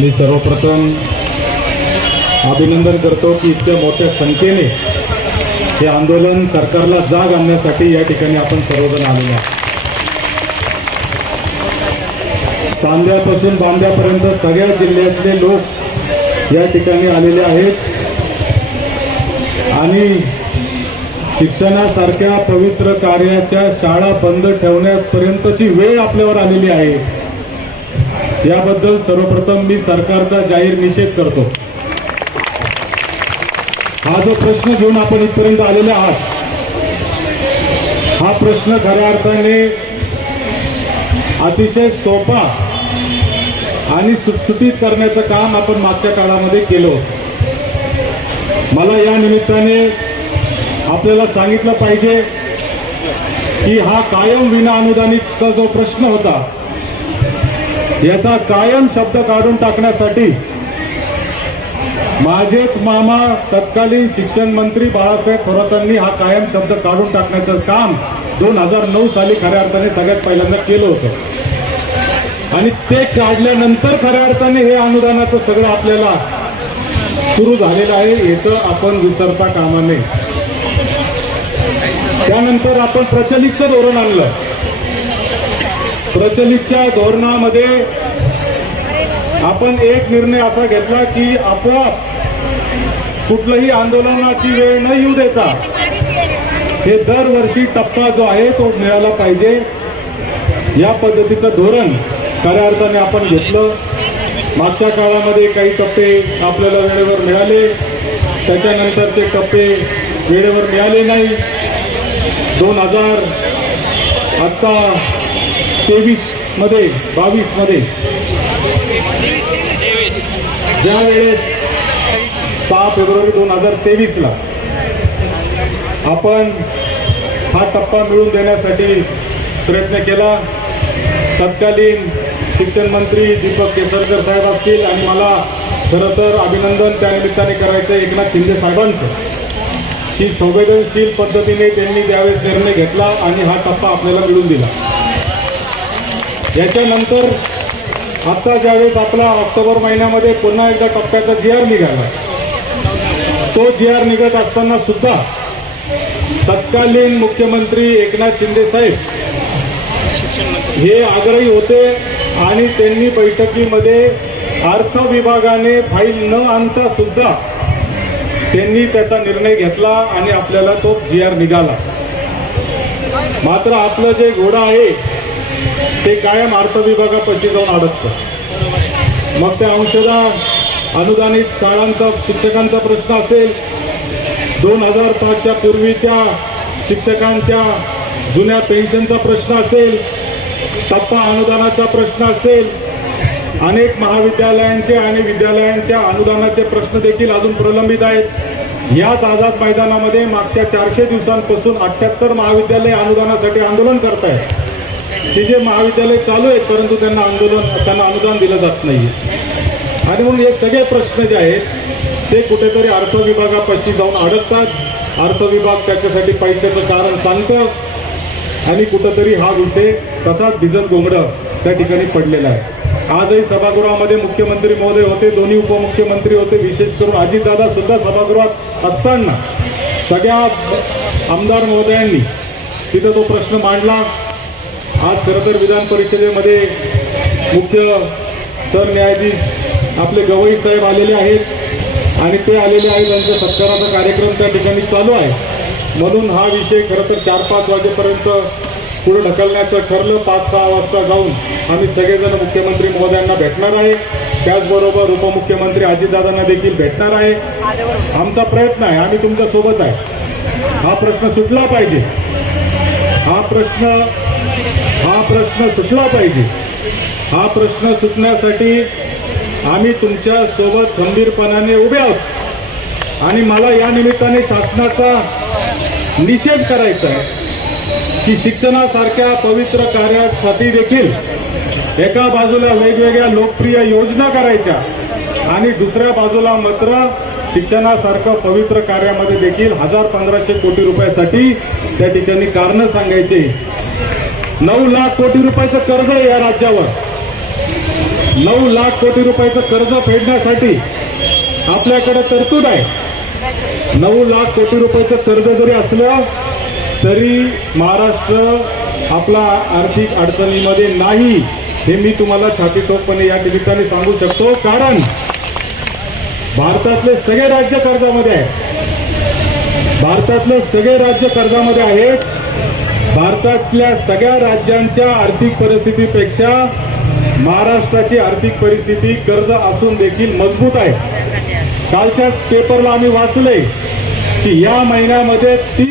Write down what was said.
मी सर्वप्रथम अभिनंदन करतो की इतक्या मोठ्या संख्येने हे आंदोलन सरकारला जाग आणण्यासाठी या ठिकाणी आपण सर्वजण आलेलो आहोत. चांद्यापासून बांद्यापर्यंत सगळ्या जिल्ह्यातले लोक या ठिकाणी आलेले आहेत. आणि शिक्षणासारख्या पवित्र कार्याच्या शाळा बंद ठेवण्यापर्यंतची वेळ आपल्यावर आलेली आहे. याबद्दल सर्वप्रथम मी सरकारचा जाहीर निषेध करतो. हा जो प्रश्न घेऊन आपण इथपर्यंत आलेले आहात हा प्रश्न खऱ्या अर्थाने अतिशय सोपा आणि सुटसुटीत करण्याचं काम आपण मागच्या काळामध्ये केलं मला या निमित्ताने आपल्याला सांगितलं पाहिजे की हा कायम विना अनुदानितचा जो प्रश्न होता याचा कायम शब्द काढून टाकण्यासाठी माझेच मामा तत्कालीन शिक्षण मंत्री बाळासाहेब थोरातांनी हा कायम शब्द काढून टाकण्याचं काम दोन हजार नऊ साली खऱ्या अर्थाने सगळ्यात पहिल्यांदा केलं होतं. आणि ते काढल्यानंतर खऱ्या अर्थाने हे अनुदानाचं सगळं आपल्याला सुरू झालेलं आहे याचं आपण विसरता कामा नये. त्यानंतर आपण प्रचलितचं धोरण आणलं. प्रचलितच्या धोरणामध्ये आपण एक निर्णय असा घेतला की आपोआप कुठलंही आंदोलनाची वेळ न येऊ देता हे दरवर्षी टप्पा जो आहे तो मिळाला पाहिजे. या पद्धतीचं धोरण खऱ्या अर्थाने आपण घेतलं. मागच्या काळामध्ये काही टप्पे आपल्याला वेळेवर मिळाले. त्याच्यानंतरचे टप्पे वेळेवर मिळाले नाही. दोन हजार आत्ता तेवीसमध्ये बावीसमध्ये. ज्या वेळेस सहा फेब्रुवारी दोन हजार तेवीसला आपण हा टप्पा मिळवून देण्यासाठी प्रयत्न केला. तत्कालीन शिक्षण मंत्री दीपक केसरकर साहेब असतील आणि मला खरं तर अभिनंदन. त्यानिमित्ताने करायचं आहे एकनाथ शिंदे साहेबांचं. की संवेदनशील पद्धतीने त्यांनी त्यावेळेस निर्णय घेतला आणि हा टप्पा आपल्याला मिळून दिला. याच्यानंतर आता ज्यावेळेस आपला ऑक्टोबर महिन्यामध्ये पुन्हा एकदा टप्प्याचा जी आर निघाला तो जी आर निघत असताना सुद्धा तत्कालीन मुख्यमंत्री एकनाथ शिंदे साहेब हे आग्रही होते आणि त्यांनी बैठकीमध्ये अर्थ विभागाने फाईल न आणता सुद्धा त्यांनी त्याचा निर्णय घेतला आणि आपल्याला तो जी आर निघाला. मात्र आपलं जे घोडा आहे ते कायम अर्थ विभागापाशी जाऊन अडकतं. मग त्या अंशदा अनुदानित शाळांचा शिक्षकांचा प्रश्न असेल. दोन हजार पाचच्या पूर्वीच्या शिक्षकांच्या जुन्या पेन्शनचा प्रश्न असेल. टप्पा अनुदानाचा प्रश्न असेल. अनेक महाविद्यालयांचे आणि विद्यालयांच्या अनुदानाचे प्रश्न देखील अजून प्रलंबित आहेत. याच आझाद मैदानामध्ये मागच्या चारशे दिवसांपासून अठ्ठ्याहत्तर महाविद्यालय अनुदानासाठी आंदोलन करत आहेत हे जे महाविद्यालय चालू आहेत परंतु त्यांना आंदोलन त्यांना अनुदान दिलं जात नाही आणि म्हणून हे सगळे प्रश्न जे आहेत ते कुठेतरी अर्थविभागापाशी जाऊन अडकतात. अर्थविभाग त्याच्यासाठी पैशाचं कारण सांगतं. आणि कुठंतरी हा विषय तसाच भिजत गोंगडं त्या ठिकाणी पडलेला आहे. आजही सभागृहामध्ये मुख्यमंत्री महोदय होते दोन्ही उपमुख्यमंत्री होते विशेष करून अजितदादा सुद्धा सभागृहात असताना. सगळ्या आमदार महोदयांनी तिथं तो प्रश्न मांडला. आज खरं तर विधान परिषदेमध्ये मुख्य सरन्यायाधीश आपले गवई साहेब आलेले आहेत आणि ते आलेले आहेत त्यांच्या सत्काराचा कार्यक्रम त्या ठिकाणी चालू आहे. म्हणून हा विषय खरं तर चार पाच वाजेपर्यंत पुढे ढकलण्याचं ठरलं. पाच सहा वाजता जाऊन आम्ही सगळेजण मुख्यमंत्री महोदयांना भेटणार आहे. त्याचबरोबर उपमुख्यमंत्री अजितदादांना देखील भेटणार आहे. आमचा प्रयत्न आहे. आम्ही तुमच्यासोबत आहे. हा प्रश्न सुटला पाहिजे. हा प्रश्न हा प्रश्न सुटला पाहिजे. हा प्रश्न सुटण्यासाठी आम्ही तुमच्यासोबत खंबीरपणाने उभे आहोत. आणि मला या निमित्ताने शासनाचा निषेध करायचा आहे की शिक्षणासारख्या पवित्र कार्यासाठी देखील एका बाजूला वेगवेगळ्या लोकप्रिय योजना करायच्या आणि दुसऱ्या बाजूला मात्र शिक्षणासारखं पवित्र कार्यामध्ये देखील हजार पंधराशे कोटी रुपयासाठी त्या ठिकाणी कारणं सांगायचे. नऊ लाख कोटी रुपयाचं कर्ज आहे या राज्यावर. नऊ लाख कोटी रुपयाचं कर्ज फेडण्यासाठी आपल्याकडे तरतूद आहे. नऊ लाख कोटी रुपयाचं कर्ज जरी असलं तरी महाराष्ट्र आपला आर्थिक अडचणीमध्ये नाही हे मी तुम्हाला छातीतोपणे या निमित्ताने सांगू शकतो. कारण भारतातले सगळे राज्य कर्जामध्ये आहेत. भारतातले सगळे राज्य कर्जामध्ये आहेत. भारतातल्या सगळ्या राज्यांच्या आर्थिक परिस्थितीपेक्षा महाराष्ट्राची आर्थिक परिस्थिती कर्ज असून देखील मजबूत आहे. कालच्या पेपरला आम्ही वाचलंय की या महिन्यामध्ये ती